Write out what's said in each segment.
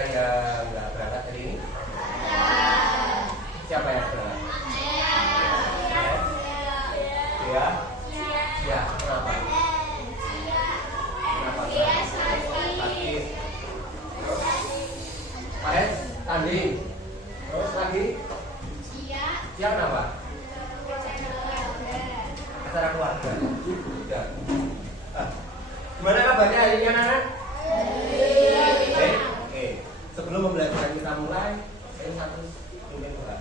yang nggak berangkat hari ini? Siapa yang berangkat? Dia? Cia. Kenapa? Kenapa? Sakit. Paes? Tanding. Terus lagi? Cia kenapa? Acara keluarga. Sudah. Gimana kabarnya hari ini anak-anak? Oke. Sebelum pembelajaran kita mulai, saya satu mungkin doa.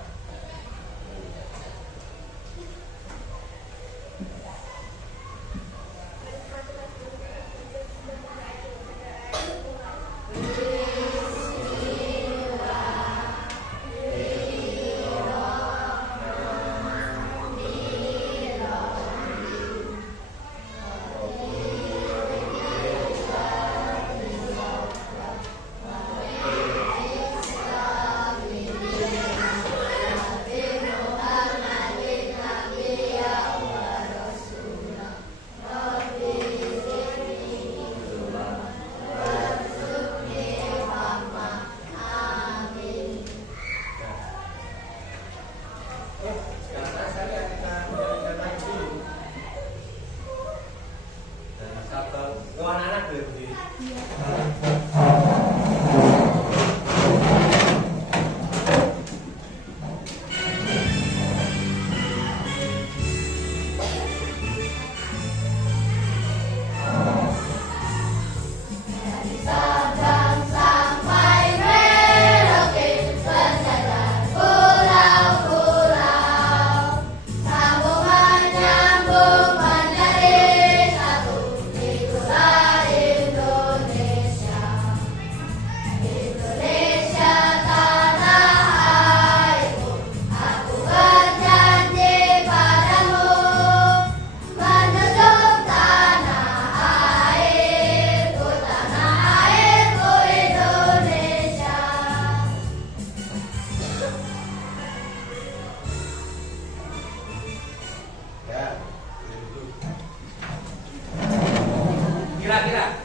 Kira-kira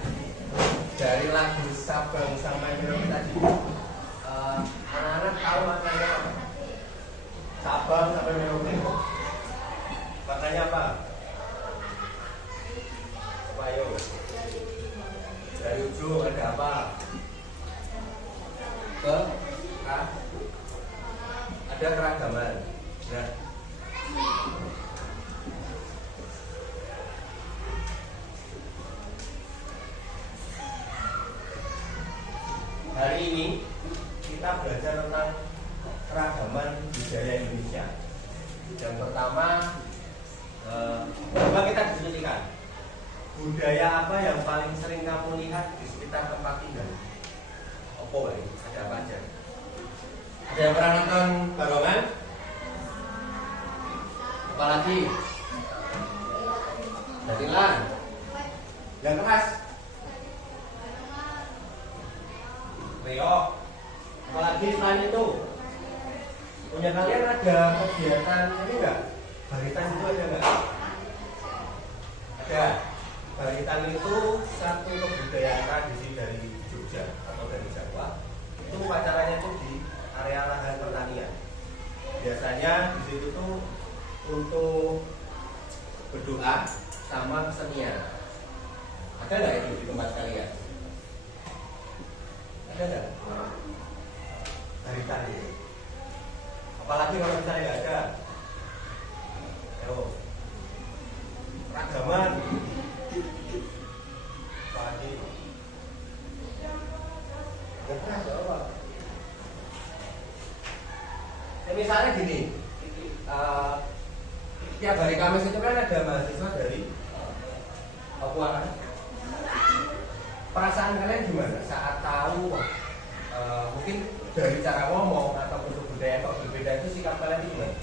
dari lagu Sabang sampai Merauke tadi, anak-anak tahu maknanya apa? Sabang sampai Merauke, maknanya apa? Ayo, dari ujung ada apa? Ada keragaman. Nah, hari ini kita belajar tentang keragaman budaya Indonesia. Yang pertama, coba kita diskusikan budaya apa yang paling sering kamu lihat di sekitar tempat tinggal. Opo, ada apa aja? Ada yang pernah nonton barongan? Apalagi? Jadilan. Yang keras? Reok. Apalagi selain itu, punya kalian ada kegiatan ini enggak? Baritan itu ada enggak? Ada. Baritan itu satu kebudayaan tradisi dari Jogja atau dari Jawa. Itu upacaranya itu di area lahan pertanian. Biasanya di situ tuh untuk berdoa sama kesenian. Ada nggak itu di tempat kalian? Ada nggak? Baritan itu. Apalagi kalau misalnya nggak ada. Ayo. Ragaman. Pagi. Nggak pernah jawab. Misalnya gini, tiap hari Kamis itu kan ada mahasiswa dari Papua kan? Perasaan kalian gimana saat tahu mungkin dari cara ngomong atau bentuk budaya kok berbeda itu sikap kalian gimana?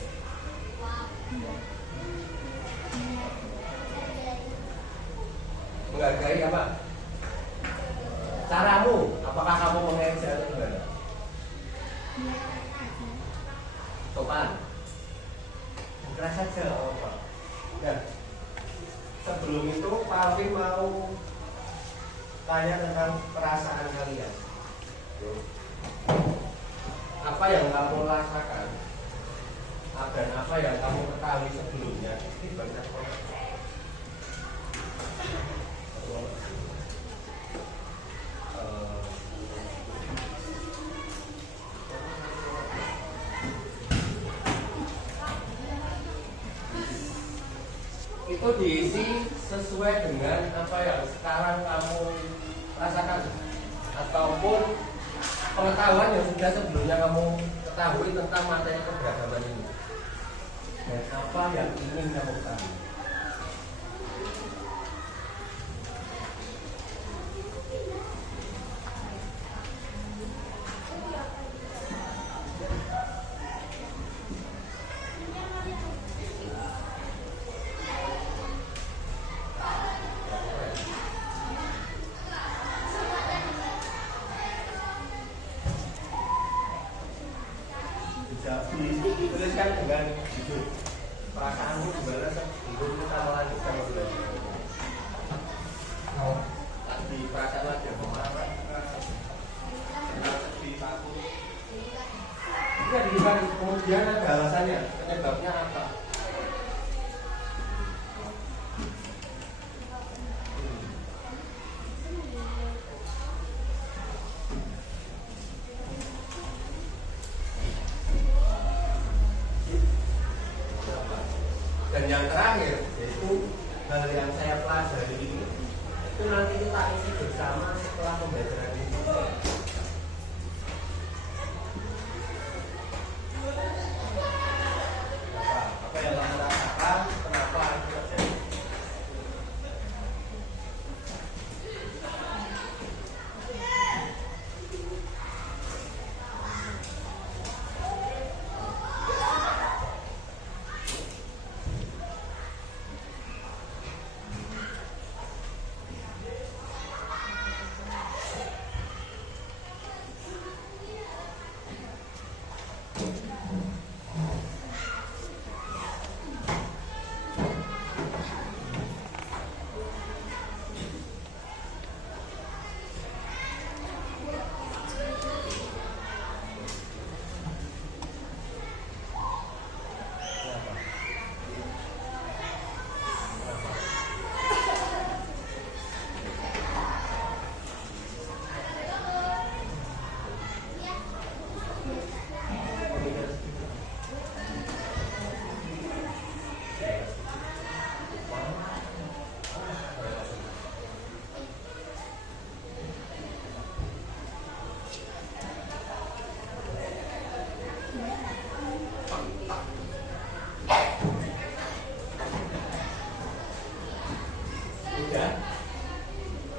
Menghargai apa? Caramu, apakah kamu mengejar atau gimana? Sopan. Keras saja apa? Nah, sebelum itu Pak Alvin mau tanya tentang perasaan kalian. yang kamu rasakan dan apa yang kamu ketahui sebelumnya ini banyak banget. Itu diisi sesuai dengan apa yang sekarang kamu rasakan ataupun pengetahuan yang sudah sebelumnya kamu ketahui tentang materi keberagaman ini dan apa yang ingin kamu ketahui. Dituliskan dengan judul perasaanmu gimana sebelum kita melanjutkan belajar. Lagi perasaan lagi marah, sedih, takut. Itu dilihat kemudian ada alasannya, penyebabnya apa? Dan yang terakhir yaitu hal yang saya pelajari ini itu nanti kita isi bersama setelah pembelajaran ini. Apa yang kamu rasakan, kenapa itu terjadi?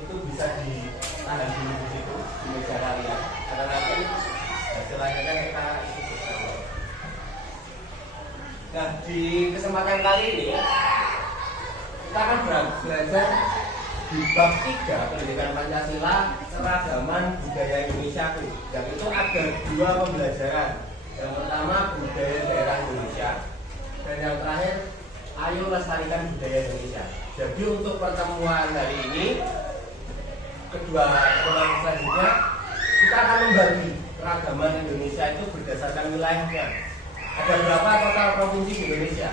Itu bisa ditahan dulu di situ di meja kalian karena nanti hasil akhirnya kita isi bersama. Nah, di kesempatan kali ini kita akan belajar di bab 3 pendidikan Pancasila keragaman budaya Indonesia. Yang itu ada 2 pembelajaran. Yang pertama budaya daerah Indonesia dan yang terakhir ayo lestarikan budaya Indonesia. Jadi untuk pertemuan hari ini kedua pertemuan selanjutnya kita akan membagi keragaman Indonesia itu berdasarkan wilayahnya. Ada berapa total provinsi di Indonesia?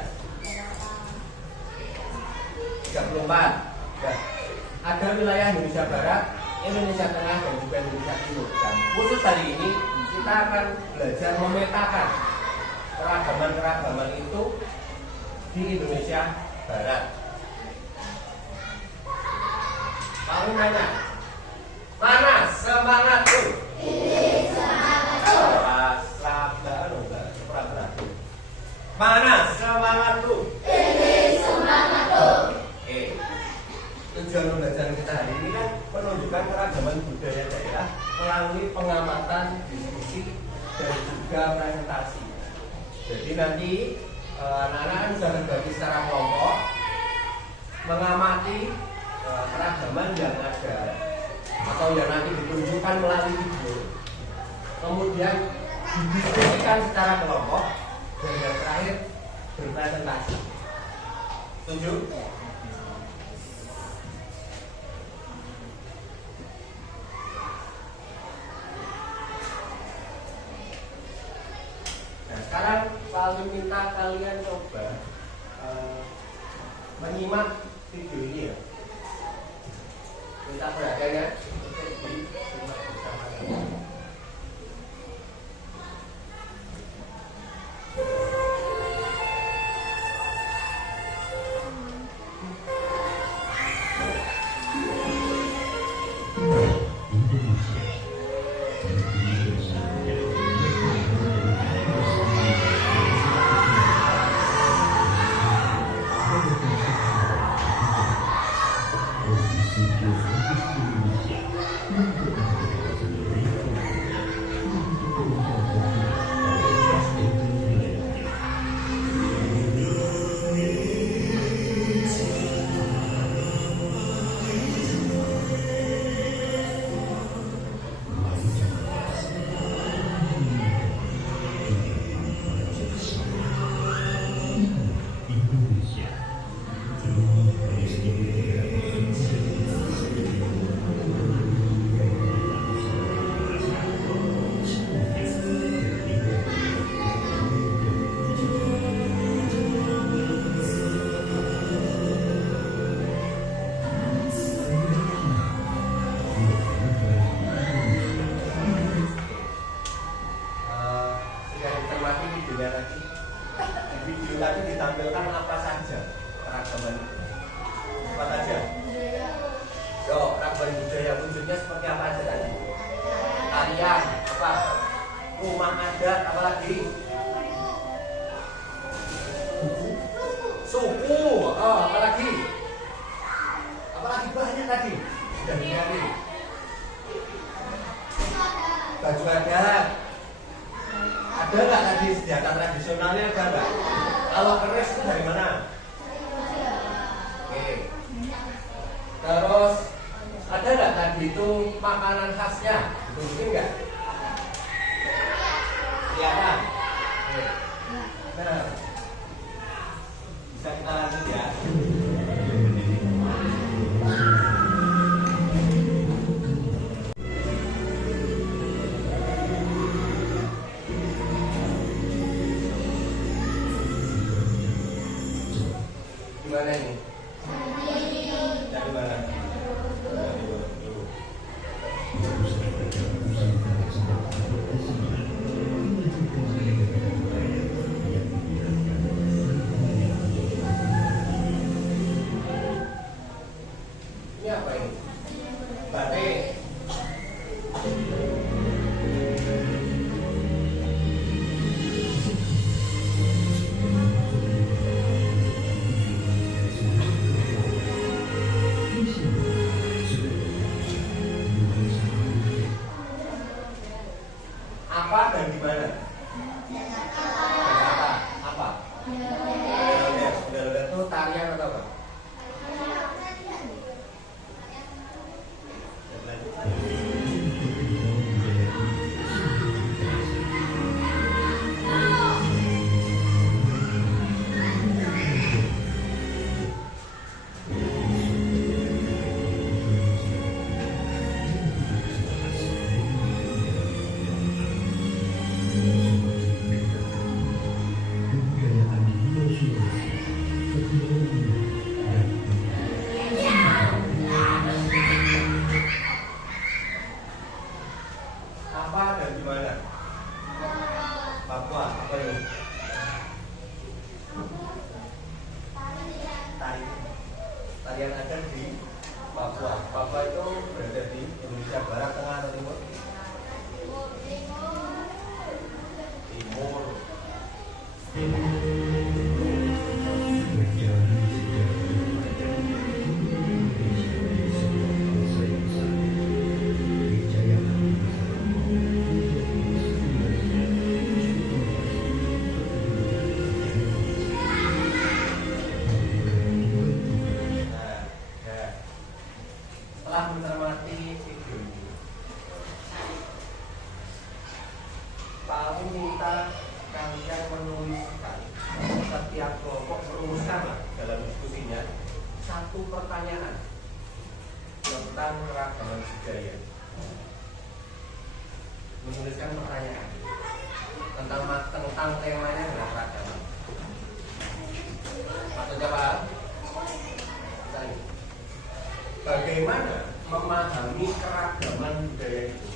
34. Nah, ada wilayah Indonesia Barat, Indonesia Tengah dan juga Indonesia Timur. Dan khusus hari ini kita akan belajar memetakan keragaman itu di Indonesia Barat. Lalu nanya, mana semangatku? Ini semangatku. Mana semangatku? Ini semangatku. Oke. Tujuan pembelajaran kita hari ini kan menunjukkan keragaman budaya daerah melalui pengamatan, diskusi, dan juga presentasi. Jadi nanti anak-anak sudah terbagi secara kelompok mengamati keragaman yang ada atau yang nanti ditunjukkan melalui video, kemudian didiskusikan secara kelompok dan yang terakhir berpresentasi. Setuju? Pak Win minta kalian coba menyimak video ini ya. Minta perhatian ya. Disimak bersama-sama. Tadi ditampilkan apa saja keragaman apa saja? Yo, keragaman budaya wujudnya seperti apa aja tadi? Tarian, apa? Rumah adat, apa lagi? Suku, oh, apa lagi? Apa lagi banyak tadi? Sudah dilihat. Baju adat. Ada nggak tadi senjata tradisionalnya ada nggak? Kalau keris itu dari mana? Oke. Terus ada nggak tadi itu makanan khasnya? Ditunjukin nggak? Kelihatan? Oke. Nah, bisa kita lanjut ya. Gimana ini? Dari mana? Ini apa ini? Batik. Apa dan di mana? Apa? Sudah itu tarian atau apa? Apa dan di mana? Papua, apa ini? Tarian adat di Papua. Papua itu berada di Indonesia Barat, Tengah atau Timur? Timur. Setelah mencermati video ini, Pak Awi minta kalian menuliskan setiap kelompok merumuskan dalam diskusinya satu pertanyaan tentang keragaman budaya. Menuliskan pertanyaan tentang temanya adalah keragaman. Sudah paham? Bagaimana memahami keragaman budaya itu?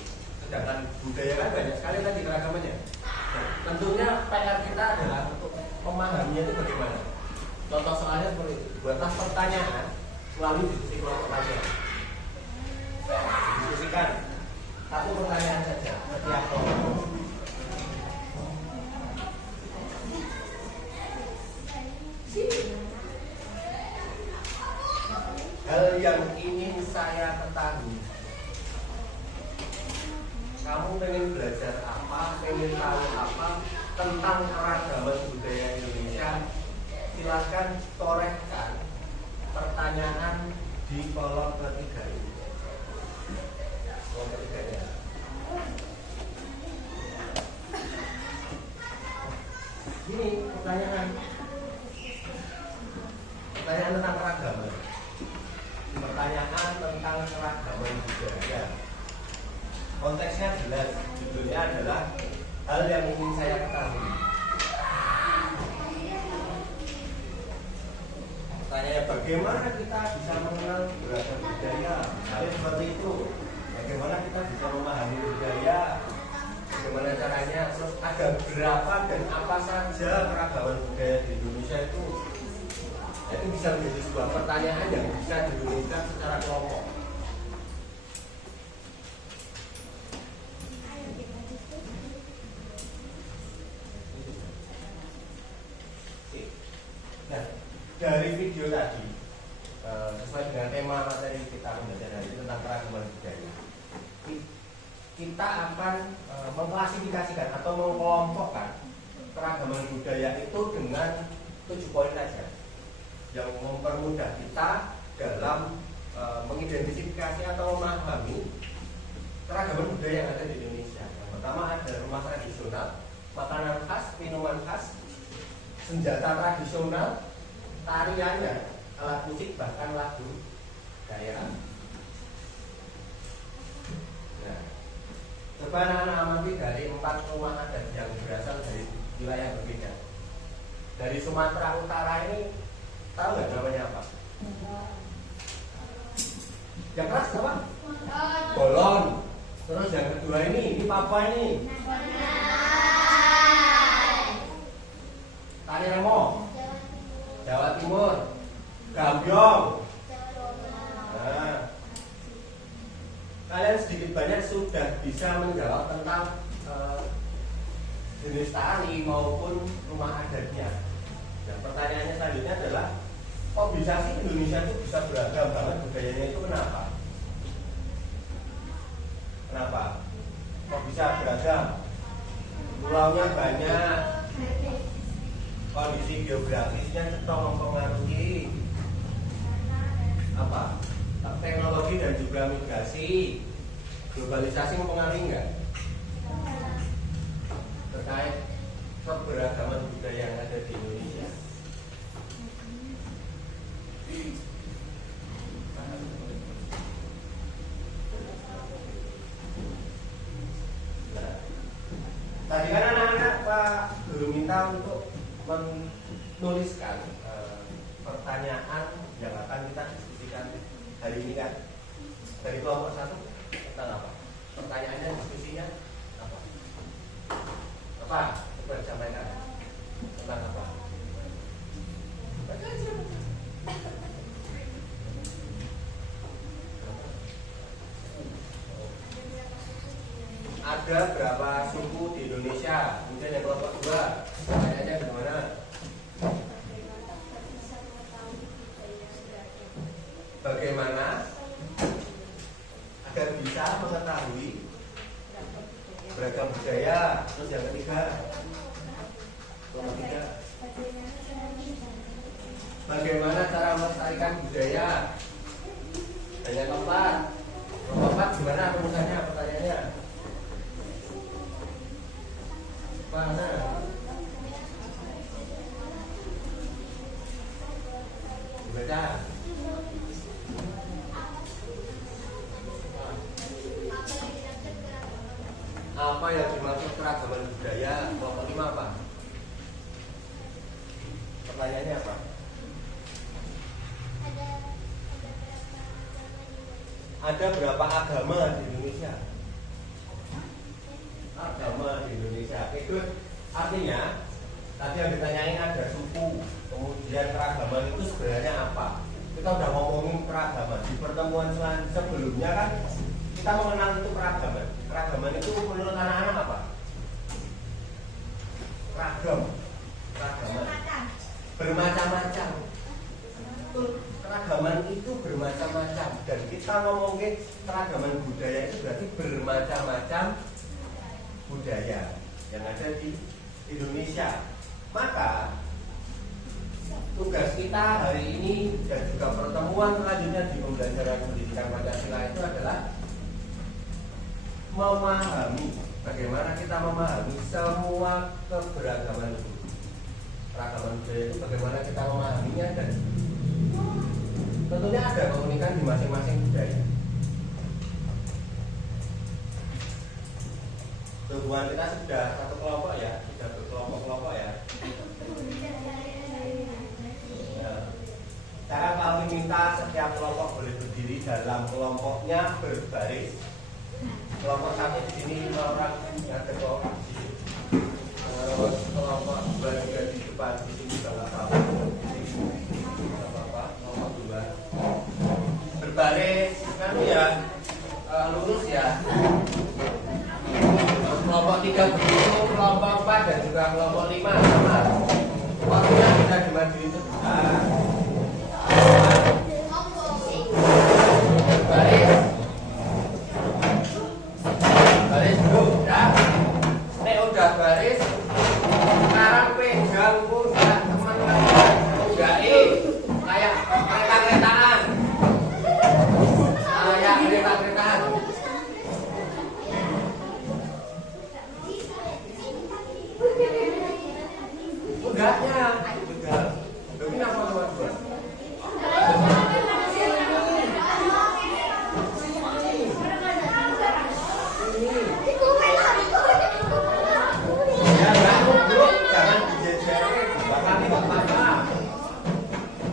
Sedangkan budaya kan banyak sekali tadi keragamannya. Nah, tentunya PR kita adalah untuk memahaminya itu bagaimana. Contoh soalnya seperti itu. Buatlah pertanyaan melalui diskusi kelompok kalian. Diskusikan satu pertanyaan saja setiap kelompok. Hal yang ingin saya ketahui, kamu pengen belajar apa, pengen tahu apa tentang keragaman budaya Indonesia, silakan torehkan pertanyaan di kolom ketiga ini. Kolom ketiganya. Ini pertanyaan tentang keragaman. Pertanyaan tentang keragaman budaya. Konteksnya jelas, judulnya adalah hal yang ingin saya ketahui. Pertanyaannya, bagaimana kita bisa mengenal beragam budaya? Hal seperti itu. Bagaimana kita bisa memahami budaya? Bagaimana caranya? Terus ada berapa dan apa saja keragaman budaya di Indonesia itu? Itu bisa menjadi sebuah pertanyaan yang bisa dirumuskan secara kelompok. Nah, dari video tadi, sesuai dengan tema materi kita pembelajaran hari ini tentang keragaman budaya, kita akan mengklasifikasikan atau mengelompokkan keragaman budaya itu dengan 7 poin saja yang mempermudah kita dalam mengidentifikasi atau memahami keragaman budaya yang ada di Indonesia. Yang pertama ada rumah tradisional, makanan khas, minuman khas, senjata tradisional, tariannya, alat musik, bahkan lagu daerah. Nah, coba anak-anak amati dari 4 rumah adat yang berasal dari wilayah berbeda. Dari Sumatera Utara ini, tahu nggak namanya apa? Yang keras apa? Bolon. Terus yang kedua ini Papua ini. Tari Remo, Jawa Timur. Gambyong. Nah, kalian sedikit banyak sudah bisa menjawab tentang jenis tari maupun rumah adatnya. Dan pertanyaannya selanjutnya adalah, kok bisa sih Indonesia itu bisa beragam banget budayanya itu kenapa? Kenapa? Kok bisa beragam? Pulaunya banyak, kondisi geografisnya tetap mempengaruhi apa? Teknologi dan juga migrasi, globalisasi mempengaruhi enggak? Terkait keberagaman budaya yang ada di Indonesia. Nah, tadi kan anak-anak Pak Guru minta untuk menuliskan pertanyaan yang akan kita diskusikan hari ini kan. Dari kelompok 1 tentang apa? Pertanyaannya, diskusinya apa? Apa? Coba sampaikan. Tentang apa? Baca aja. Ada berapa suku di Indonesia? Kemudian yang kelompok 2, pertanyaannya bagaimana? Bagaimana agar bisa mengetahui beragam budaya? Terus yang ketiga, bagaimana cara melestarikan budaya? Dan yang keempat, gimana rumusannya? Pertanyaannya mana? Baca. Apa yang dimaksud keragaman budaya? Kelompok 5 apa? Pertanyaannya apa? ada berapa agama di Indonesia? Agama di Indonesia itu artinya tadi yang ditanyain ada suku, kemudian keragaman itu sebenarnya apa? Kita udah ngomongin keragaman di pertemuan sebelumnya kan kita mengenal itu keragaman. Keragaman itu menurut anak-anak apa? Ragam, keragaman, bermacam-macam. Keragaman itu bermacam-macam dan kita ngomongin keragaman budaya itu berarti bermacam-macam budaya yang ada di Indonesia. Maka tugas kita hari ini dan juga pertemuan selanjutnya di pembelajaran pendidikan Pancasila itu adalah memahami bagaimana kita memahami semua keberagaman itu. Keragaman budaya itu bagaimana kita memahaminya dan tentunya ada keunikan di masing-masing budaya. Hubungan kita sudah satu kelompok ya, sudah berkelompok-kelompok ya. Sekarang kami minta setiap kelompok boleh berdiri dalam kelompoknya berbaris. Kelompok satu di sini 5 orang yang ada kelompok di sini. Kelompok 2 juga di depan di sini salah satu. Kelompok 2 berbaris, kan ya lurus ya. Kelompok 3 begitu, kelompok 4 dan juga kelompok 5 sama. Waktunya bisa dimajuin sebentar. Berbaris. Baris dulu ya. Nek udah baris, sekarang pegang pundak teman kalian. Pundaki kayak kereta-keretaan. Kayak kereta-keretaan. Pundaknya begal. Ini apa teman-teman? Jangan dijejerin, belakangnya nggak apa-apa.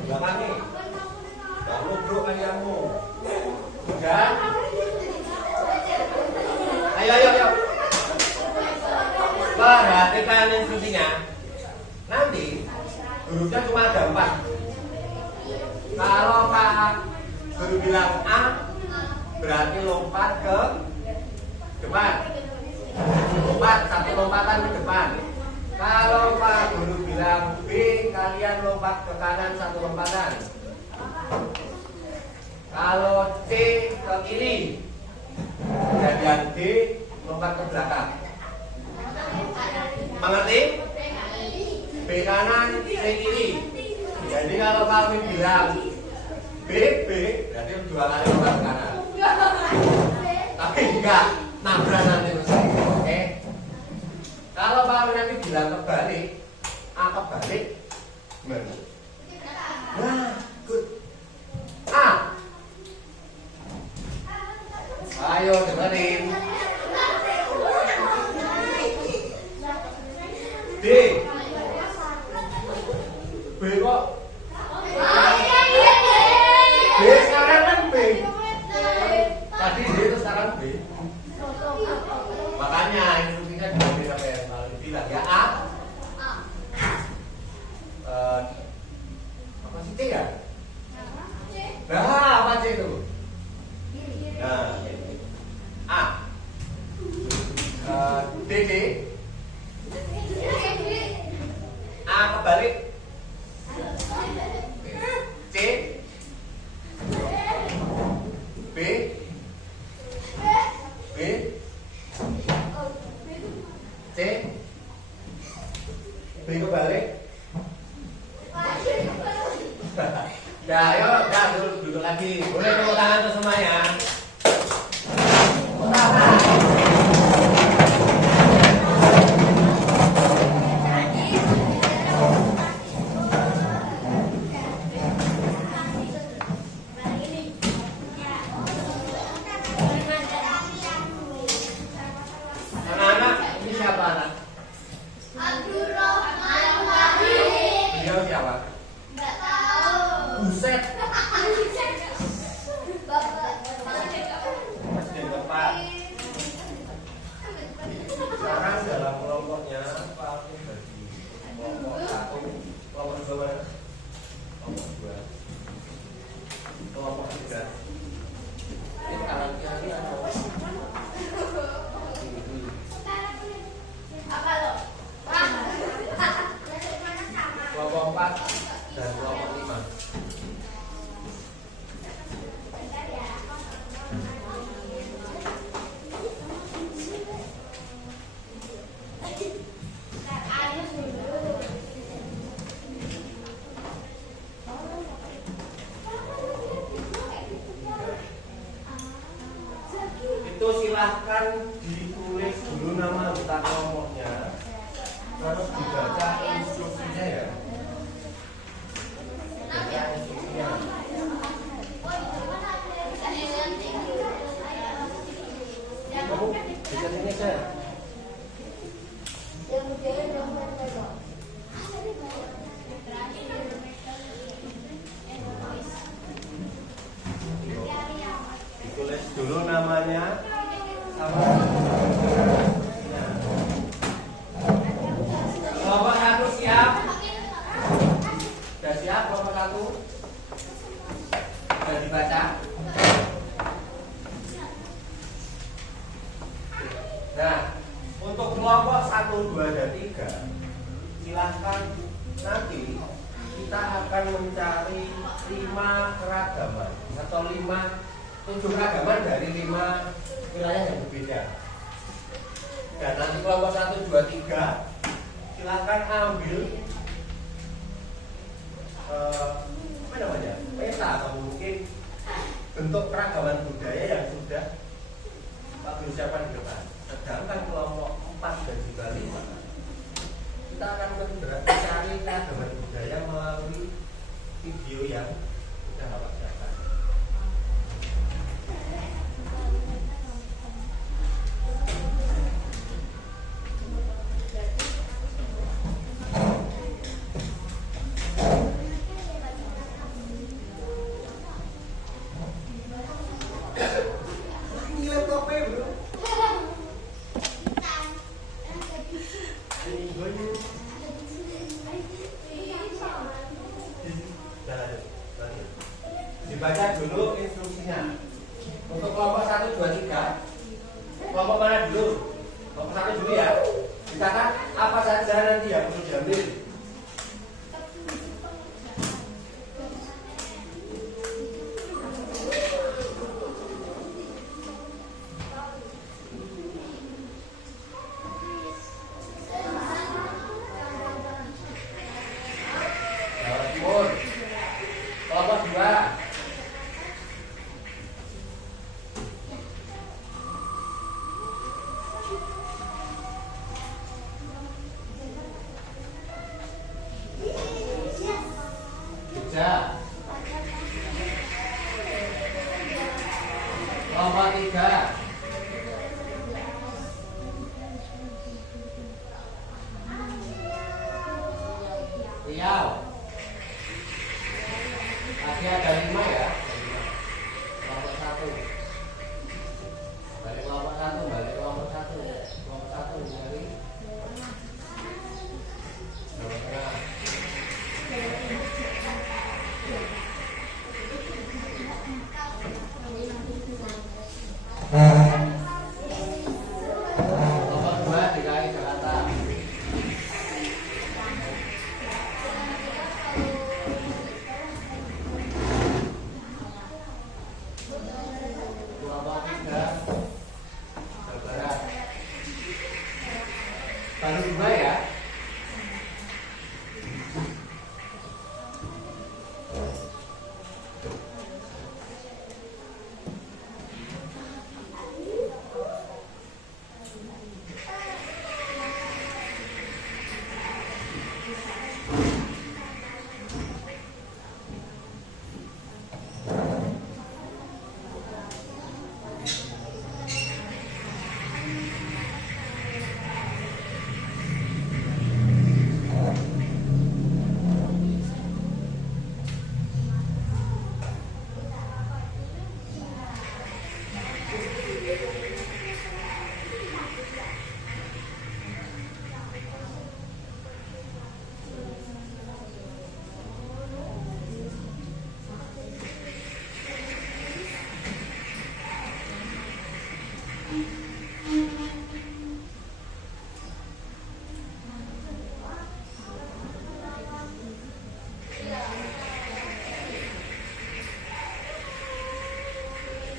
Belakangnya, nggak nubruk ayammu. Udah? Ayo. Perhatikan instruksinya. Nanti hurufnya cuma ada 4. Kalau Pak Guru bilang A, berarti lompat ke depan. Lompat, satu lompatan ke depan. Kalau Pak Guru bilang B, kalian lompat ke kanan satu lompatan. Kalau C ke kiri, kemudian D lompat ke belakang. Mengerti? B kanan, C kiri. Jadi kalau kami bilang B, berarti 2 kali lompat ke kanan. Tapi enggak nabrak nanti mesti. Oke? Kalau kami nanti bilang kebalik, A kebalik, gimana? Nah, good. A. Ayo dengerin. B. B kok? B sekarang kan B. Tadi D itu sekarang B. Makanya instruksinya diambil sampai yang paling bilang ya A. Apa sih C ya? Nah, apa C itu? Nah, A. D. A kebalik. C. B. C. B kebalik. Ya, ayo, duduk lagi. Boleh tepuk tangan tuh semuanya. Tepuk tangan. Anak-anak, ini siapa anak? Beliau siapa? Buset. silahkan ditulis dulu nama anggota kelompoknya, terus dibaca instruksinya ya. Baca instruksinya. Kamu bisa sini aja. Ditulis dulu namanya sama. Kelompok 1 siap? Sudah siap kelompok 1? Sudah dibaca? Nah, untuk kelompok 1, 2, dan 3 silahkan nanti kita akan mencari 5 keragaman atau 7 keragaman dari 5 wilayah yang berbeda. Dan nanti kelompok 1, 2, 3 silahkan ambil peta atau mungkin bentuk keragaman budaya yang sudah Pak Guru siapkan di depan. Sedangkan kelompok 4 dan juga 5 kita akan mencari keragaman budaya melalui video yang sudah Bapak siapkan. Dibaca dulu instruksinya. Untuk kelompok 1, 2, 3 kelompok mana dulu? Kelompok 1 dulu ya. Dicatat apa saja nanti yang perlu diambil. Jawa Timur. Kelompok 2 Jogja. Kelompok 3 Riau. Masih ada 5 ya. Kelompok 1 balik kelompok 1, balik kelompok 1. Kelompok 1 dari Jawa Tengah. Kelompok 2 DKI Jakarta. Kelompok 3 Jawa Barat. Baru 2 ya.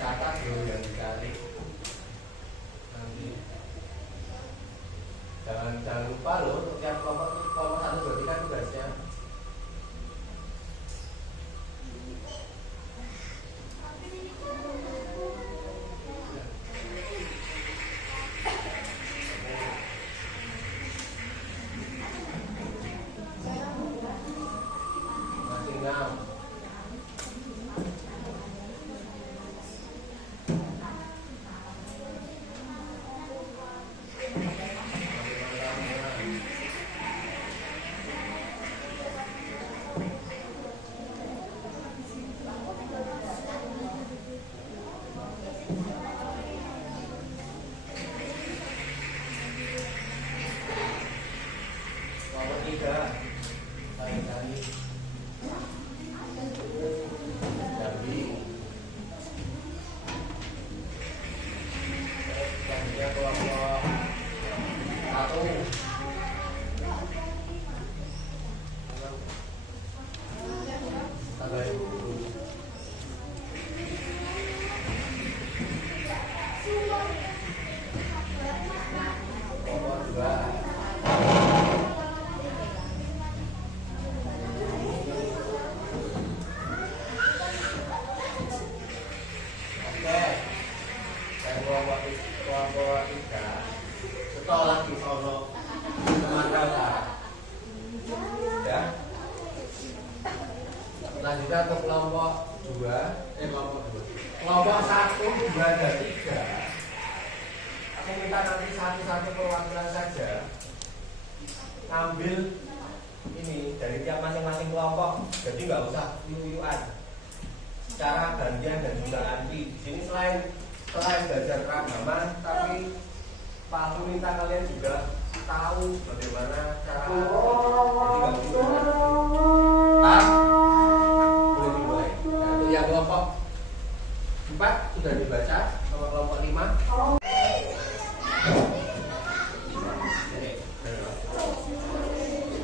Catat dulu yang dicari nanti. Jangan lupa loh untuk tiap kelompok 1, 2, 3 tugasnya. ono Sumatera. Ya. Lanjutnya untuk kelompok 2, kelompok 1, 2, dan 3. Aku minta nanti satu-satu perwakilan saja ambil ini dari tiap masing-masing kelompok, jadi nggak usah yuyuan secara gantian dan juga anti. Di sini selain belajar keragaman, tapi Pak Aku minta kalian juga tahu bagaimana cara jadi nggak yuyuan. Boleh dimulai. Nah, untuk yang kelompok 4 sudah dibaca, sama kelompok 5.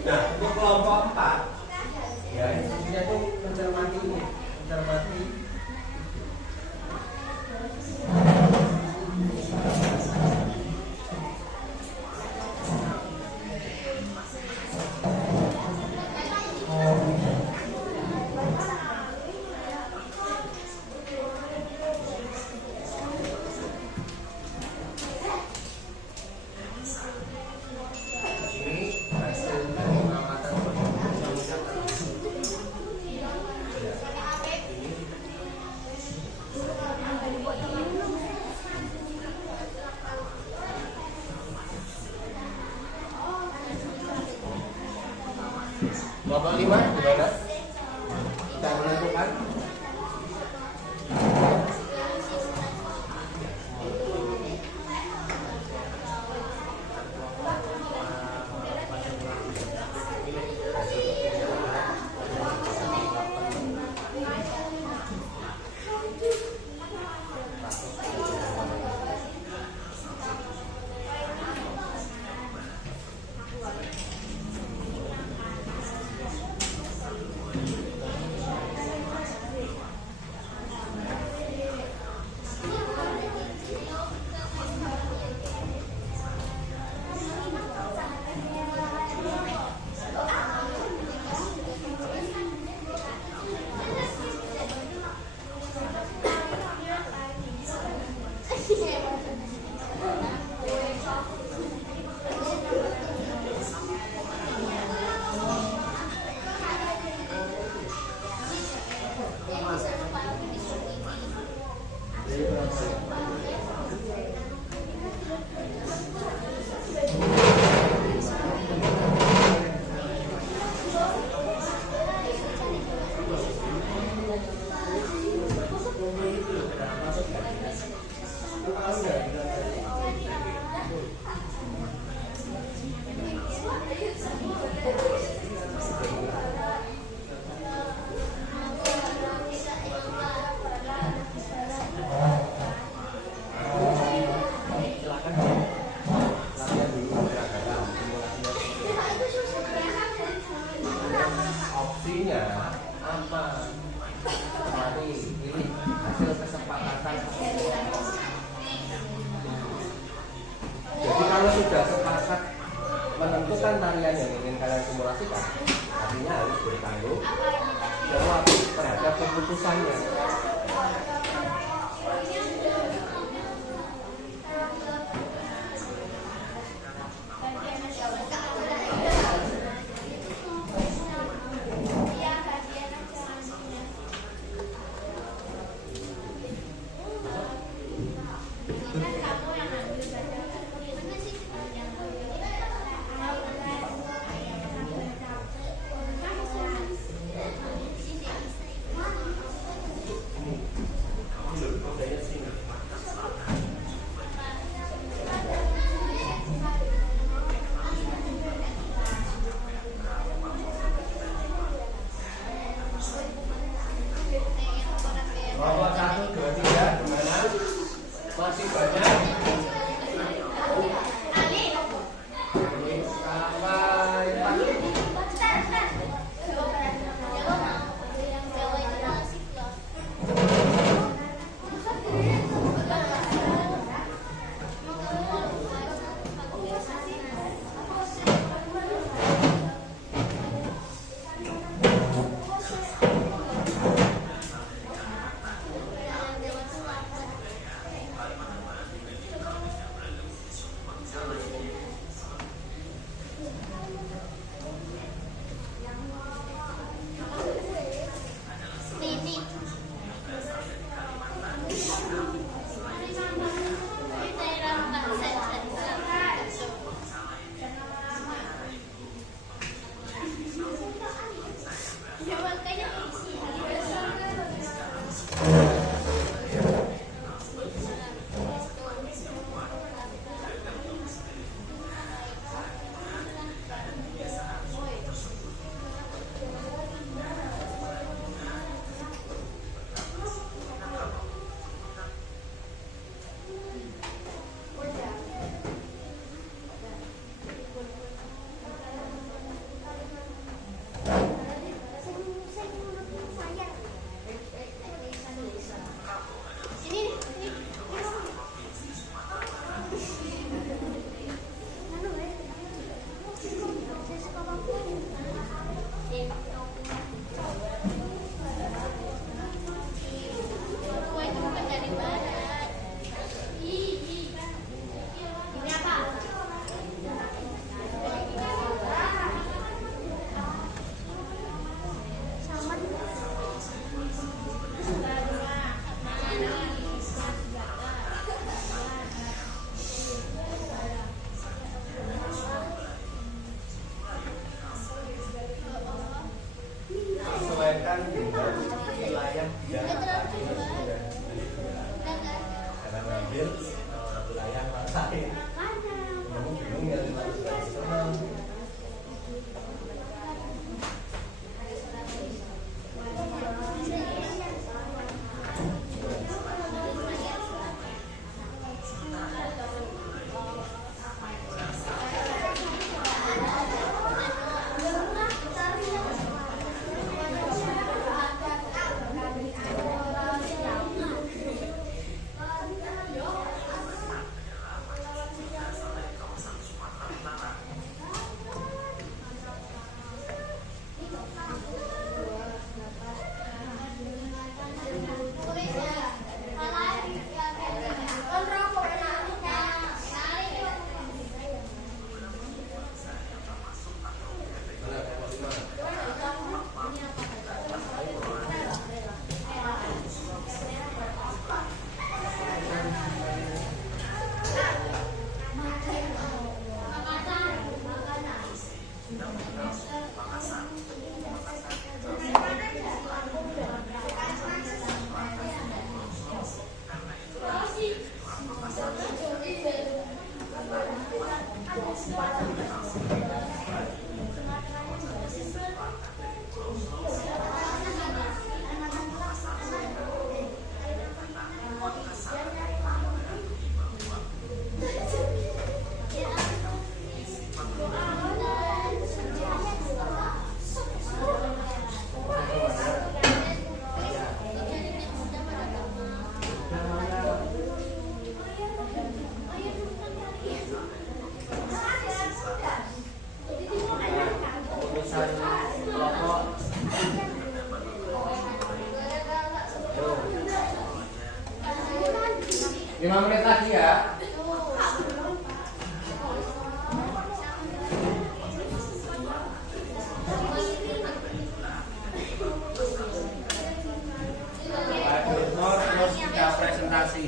Nah, untuk kelompok 4 ya instruksinya itu mencermati ini, mencermati kelompok 5 gimana? Kita menentukan. Kalau sudah sepakat menentukan tarian yang ingin kalian simulasikan, artinya harus bertanggung jawab terhadap keputusannya. Kelompok 1, 2, 3 gimana? Masih banyak? Kelompok 5 menit lagi ya. Terus kita presentasi.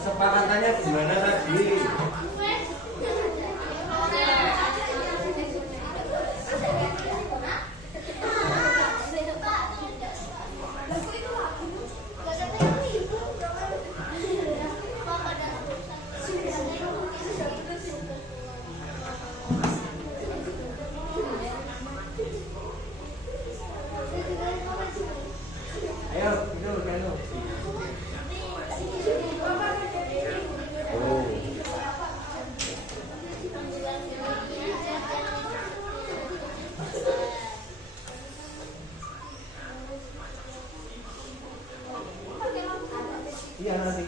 Kesepakatannya gimana tadi? Ayo, itu Keno. Iya nanti.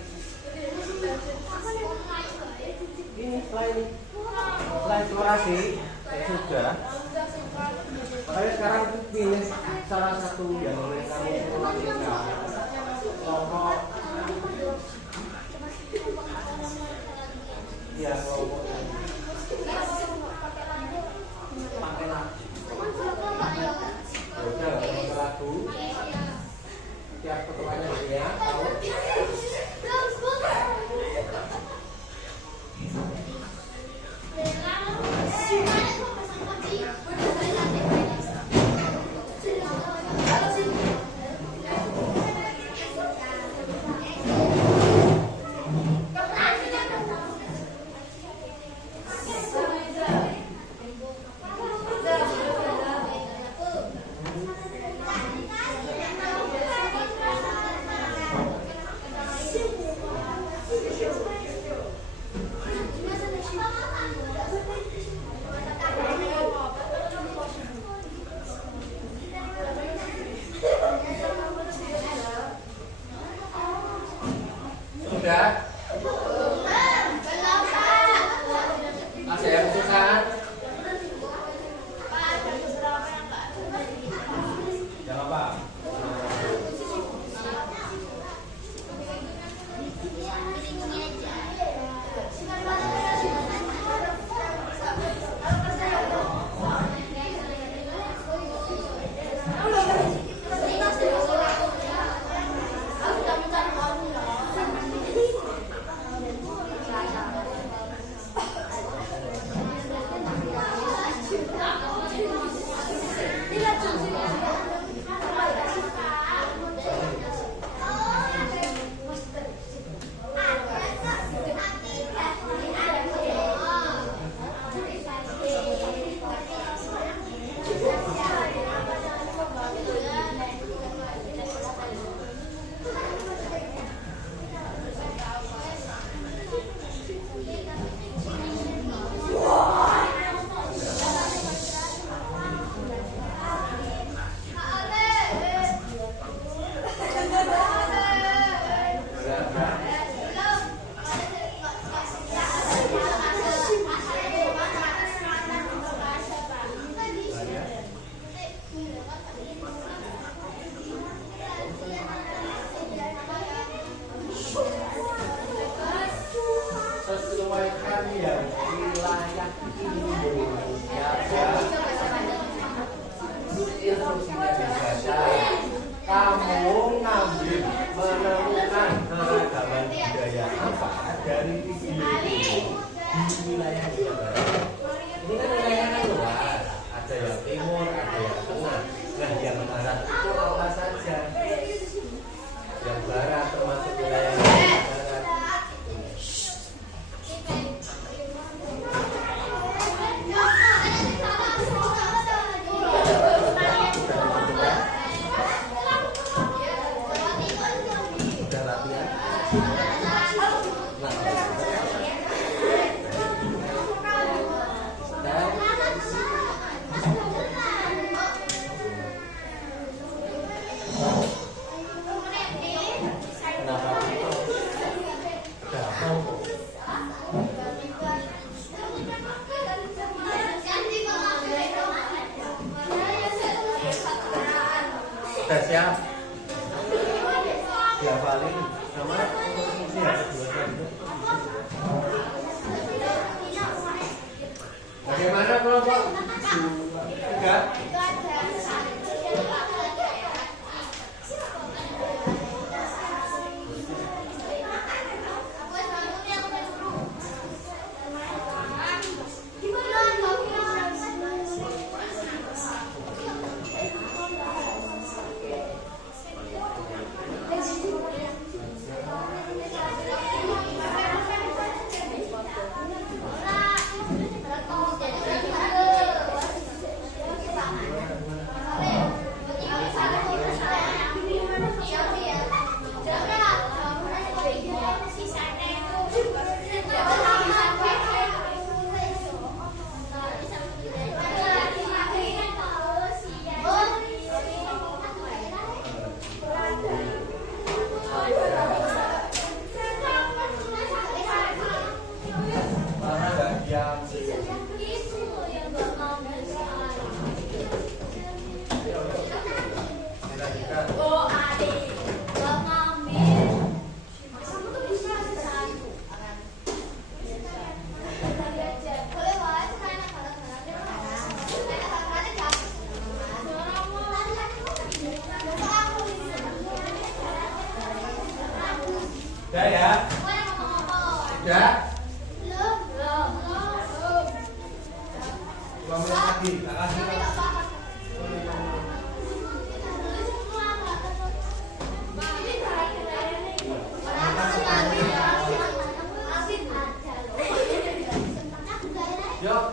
Ini setelah eksplorasi ya sudah. Makanya sekarang pilih salah satu yang boleh kamu lakukan. Kelompok. Iya kelompok. Pakai lagu. Udah pakai lagu. Setiap ketuanya ya tahu. instruksinya dibaca, kamu ngambil menemukan keragaman budaya apa dari video ini di wilayah Jawa Barat. Ini kan wilayahnya luas, ada yang timur, ada yang tengah. Nah, yang barat itu apa saja? Yang barat termasuk wilayah barat. Sudah latihan? Sudah siap? Dihafalin sama fungsi yang kedua itu. Bagaimana kelompok? Tiga. Udah ya? Udah? 2 menit lagi, tak kasih. Yuk.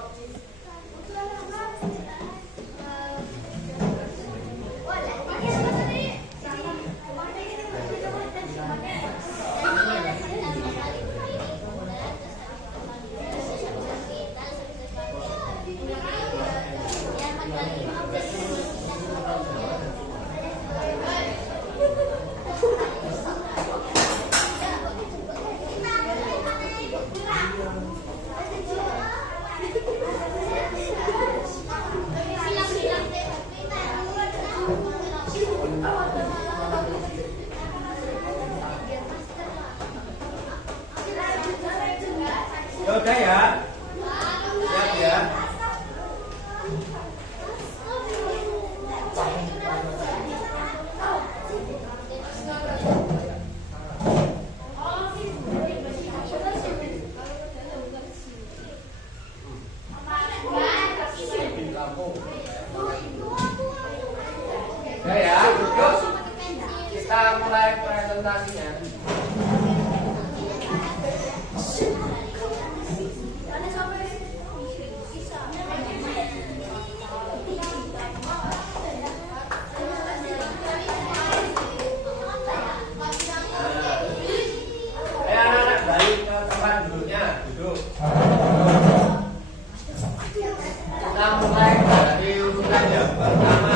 Ya udah ya. Siap ya. Udah ya, yuk kita mulai presentasinya. Anak-anak balik ke tempat duduknya, duduk. Kita mulai dari urutan yang pertama.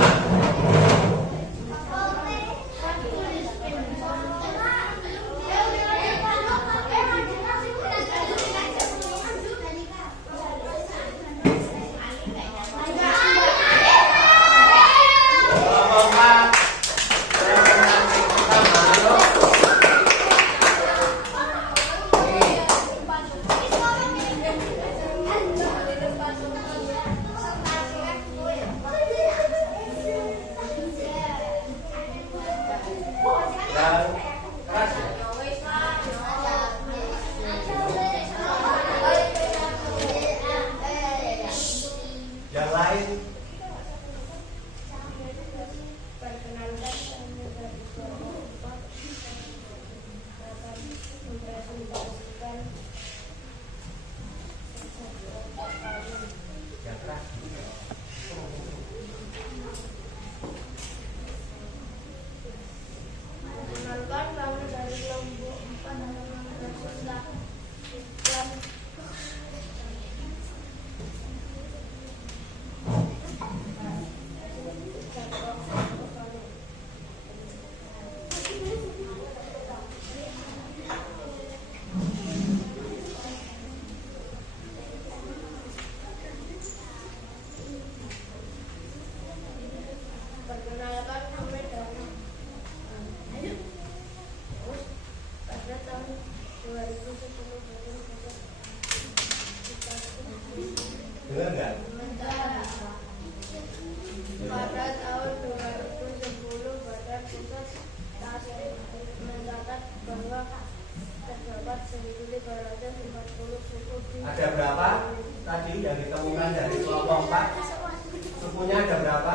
Pada tahun 2010, Badan Pusat Statistik mencatat bahwa terdapat 1.340 suku di Ada berapa tadi yang ditemukan dari kelompok 4? Sukunya ada berapa?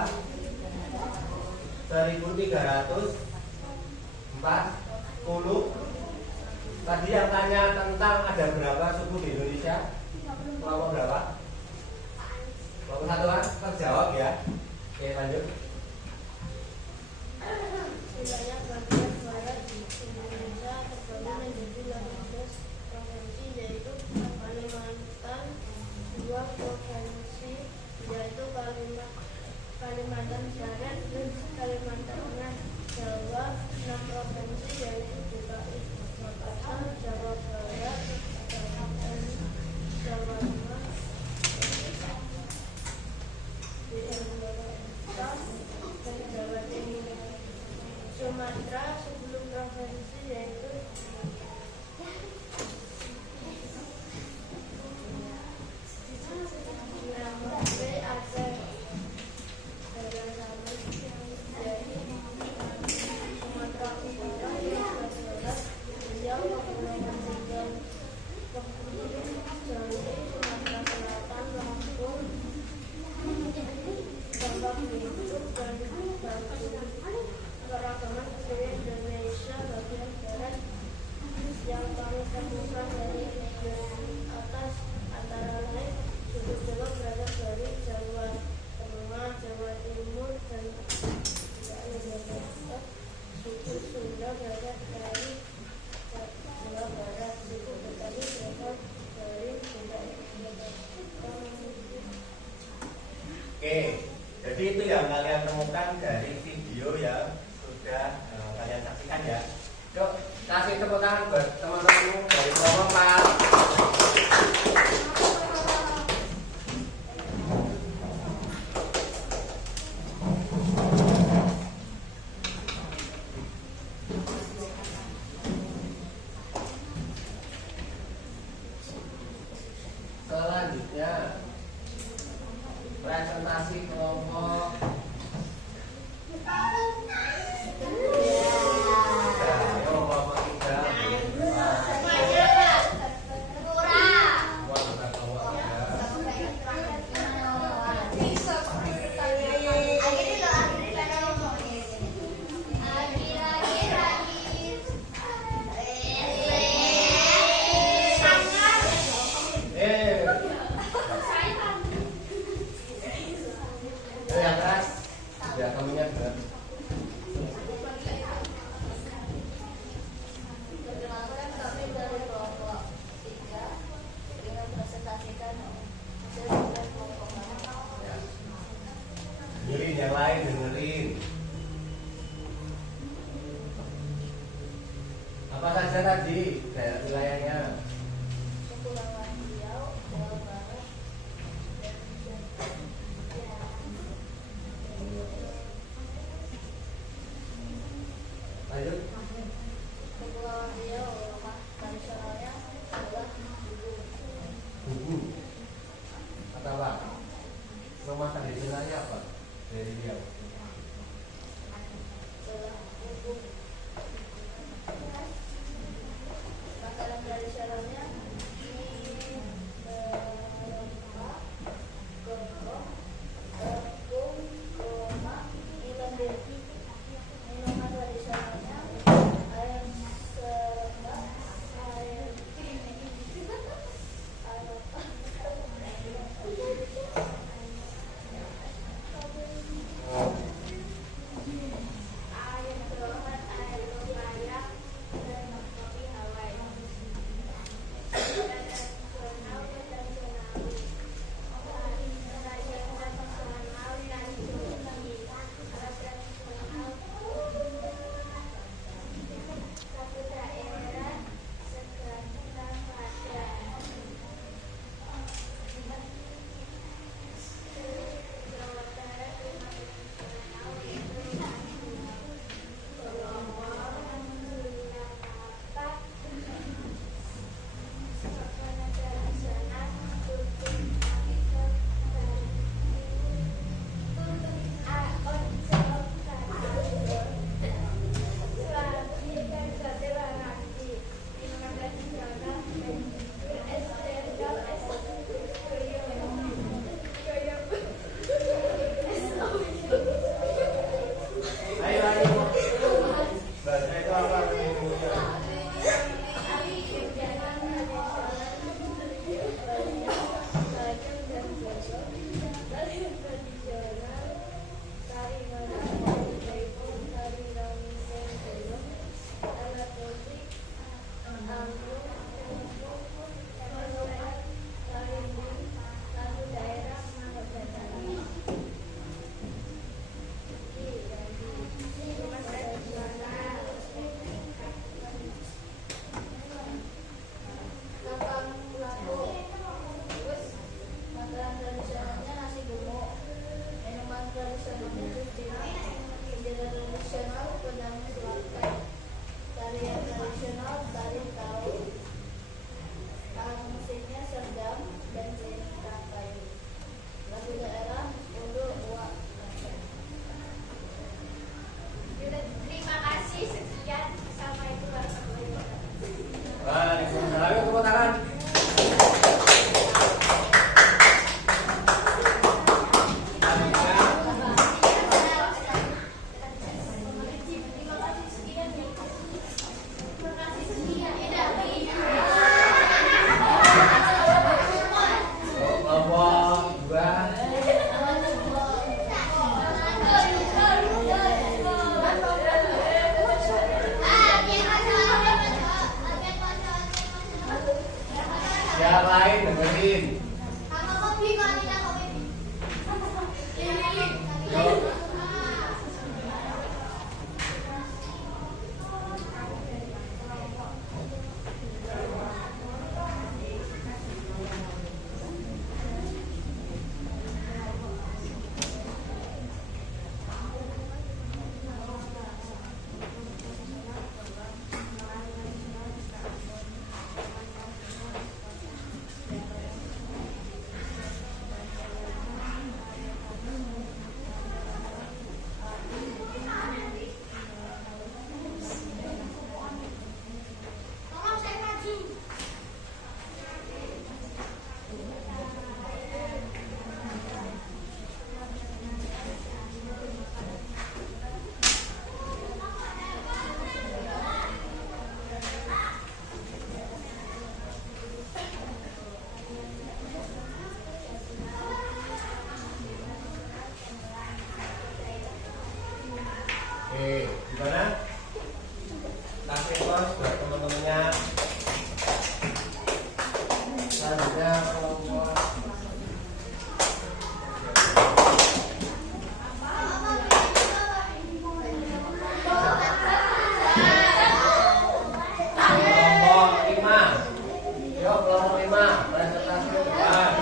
1.340. Tadi yang tanya tentang ada berapa suku di Indonesia? Kelompok berapa? Kelompok 1 kan? Terjawab ya. Oke, lanjut. wilayah bagian barat Indonesia terbagi menjadi 18 provinsi, yaitu Kalimantan, 2 provinsi yaitu Kalimantan Barat dan Kalimantan Tengah, Jawa, 6 provinsi yaitu DKI Jakarta, Jawa Barat, Jawa Tengah, dan Jawa Timur. Sumatera 10 provinsi yaitu Aceh, Aceh, Sumatera Utara, Riau, Kepulauan Riau, Jambi, Sumatera Selatan, Lampung, Bangka Belitung, dan Batu. Keragaman budaya Indonesia bagian barat yang kami temukan dari atas antara lain suku Jawa berasal dari Jawa Tengah, Jawa Timur, dan suku Sunda berasal dari Jawa Barat, suku Betawi berasal dari Oke, jadi itu yang kalian temukan dari video yang sudah kalian saksikan ya. Yuk, kasih tepuk tangan buat teman-temanmu dari kelompok 4. Selanjutnya presentasi kelompok. Yang keras, ya kamunya berat. Perkenalkan kami dari kelompok 3 dengan presentasikan hasil tugas kelompok kami. Ya. Dengerin yang lain, dengerin. Apa saja tadi daerah wilayahnya? Kepulauan Riau, Jawa Barat, Lanjut. Kepulauan Riau, rumah tradisionalnya adalah Buku. Atau apa? Rumah tradisionalnya apa? Dari Riau. makanan tradisionalnya gempol, tepung, kurma, lembu. Minuman tradisionalnya air serendam, air Oke. Ain. Yuk. Oke, gimana? Kasih applause buat teman-temannya. Selanjutnya kelompok kelompok 5. Yuk kelompok 5, presentasi ke depan.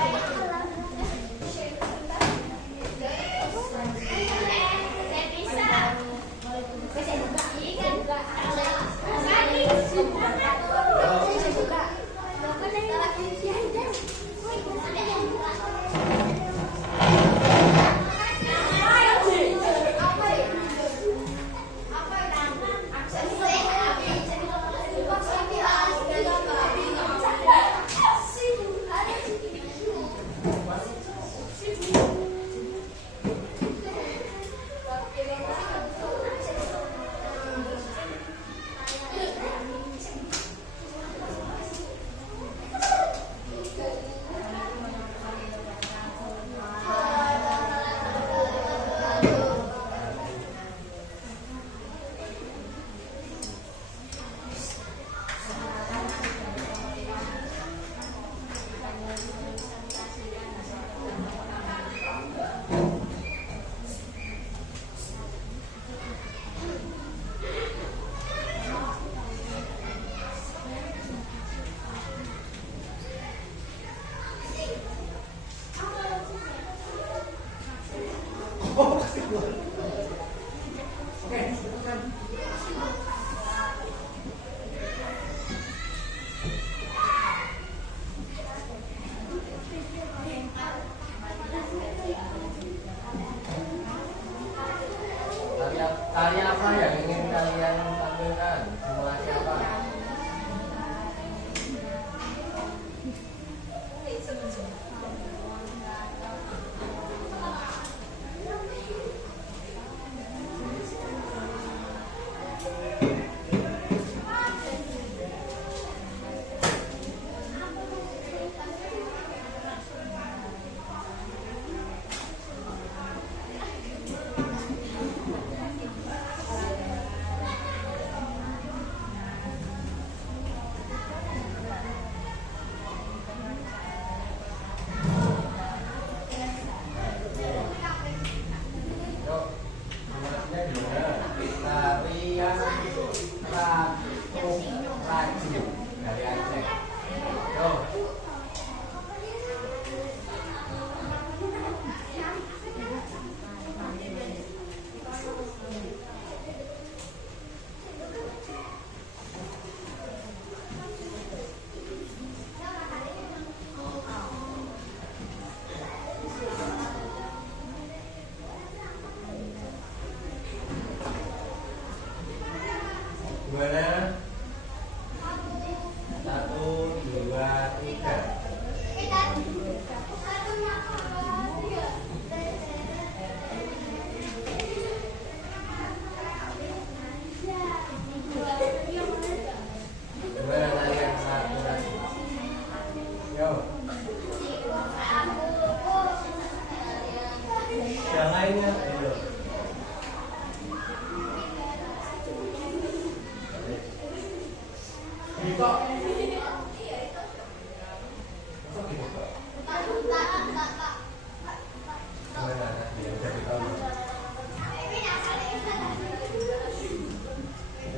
Tari apa yang ingin kalian tampilkan? Simulasi apa?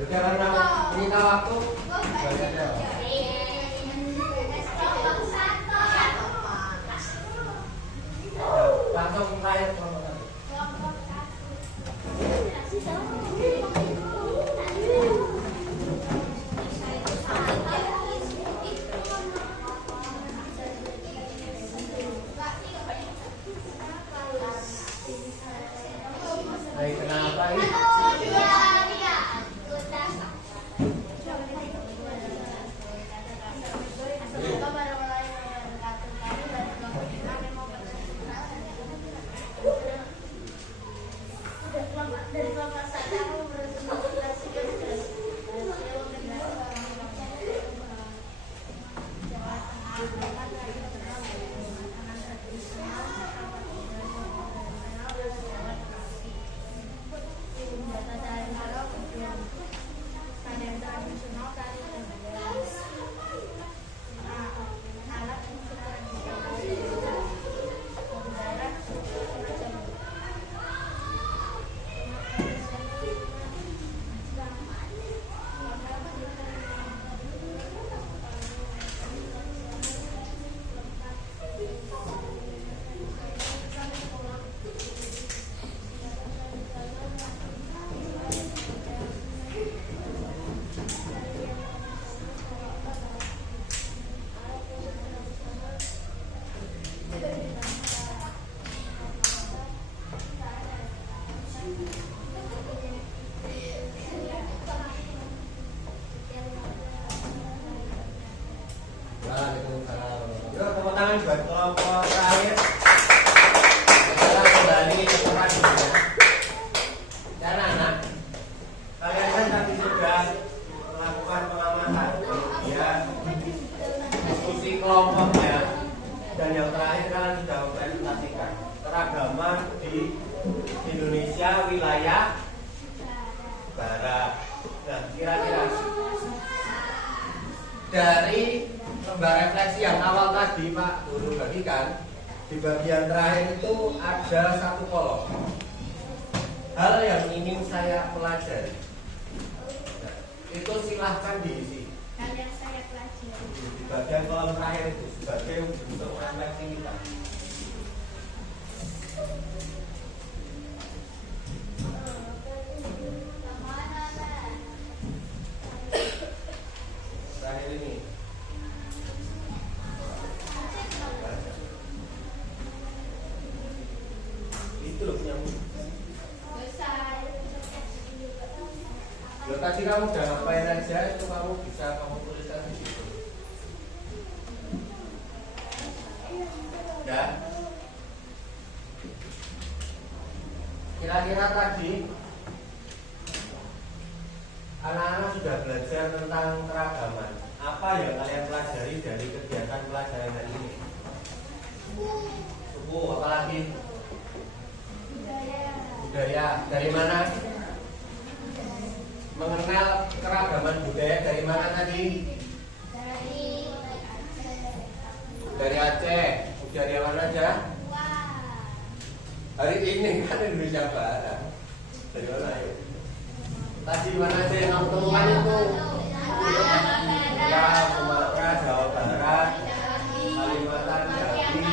Udah karena menyita waktu. Langsung terakhir kelompok satu. Baik, kenapa ini? Dari kelompok satu aku merekomendasikan Yuk, tepuk tangan buat kelompok terakhir. Sekarang kembali ke tempat duduknya. Dan anak, kalian kan tadi sudah melakukan pengamatan, kemudian diskusi kelompoknya, dan yang terakhir kalian sudah mempresentasikan keragaman di Indonesia wilayah Barat. Nah, kira-kira dari lembar refleksi yang awal tadi Pak Guru bagikan, di bagian terakhir itu ada satu kolom hal yang ingin saya pelajari. Nah, itu silahkan diisi yang saya pelajari. di bagian kolom terakhir itu sebagai bentuk refleksi kita. Terakhir ini itu loh punya. Loh, tadi kamu udah ngapain aja, itu kamu bisa kamu tuliskan di situ. Ya. Kira-kira tadi anak-anak sudah belajar tentang keragaman. Apa yang kalian pelajari dari kegiatan pelajaran hari ini? Suku, apalagi? Budaya. Dari mana? Mengenal keragaman budaya dari mana tadi? Dari Aceh. Dari mana aja? Hari ini kan Indonesia Barat. Dari mana ya? Tadi mana aja yang kamu temukan itu? Ya, Sumatera, Jawa Barat, Kalimantan, Jambi.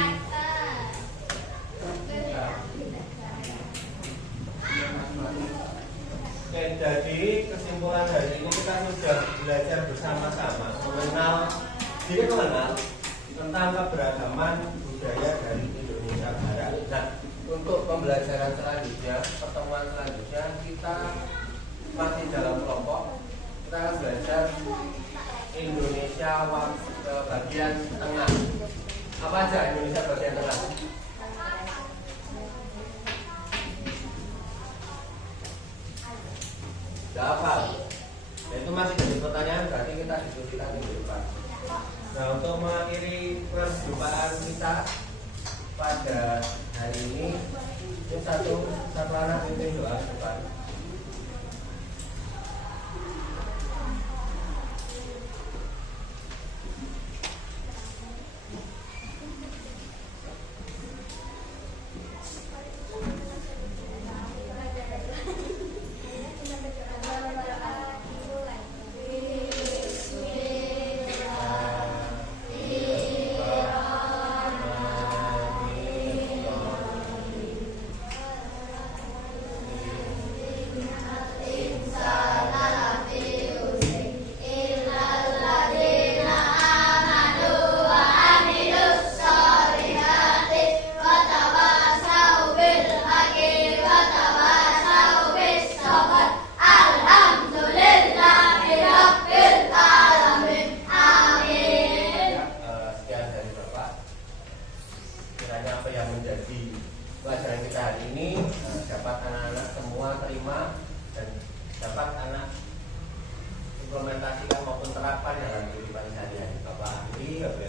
Oke, jadi kesimpulan hari ini kita sudah belajar bersama-sama mengenal tentang keberagaman budaya dari Indonesia Barat. Nah, untuk pembelajaran selanjutnya, pertemuan selanjutnya kita masih dalam kelompok. Kita akan belajar Indonesia bagian tengah. Apa aja Indonesia bagian tengah? Gak hafal. Nah, itu masih jadi pertanyaan, berarti kita diskusikan minggu depan. Nah, untuk mengakhiri perjumpaan kita pada hari ini, satu anak pimpin doa depan. rumah dan dapat anak implementasikan maupun terapkan dalam kehidupan sehari-hari. Bapak ahli, Bapak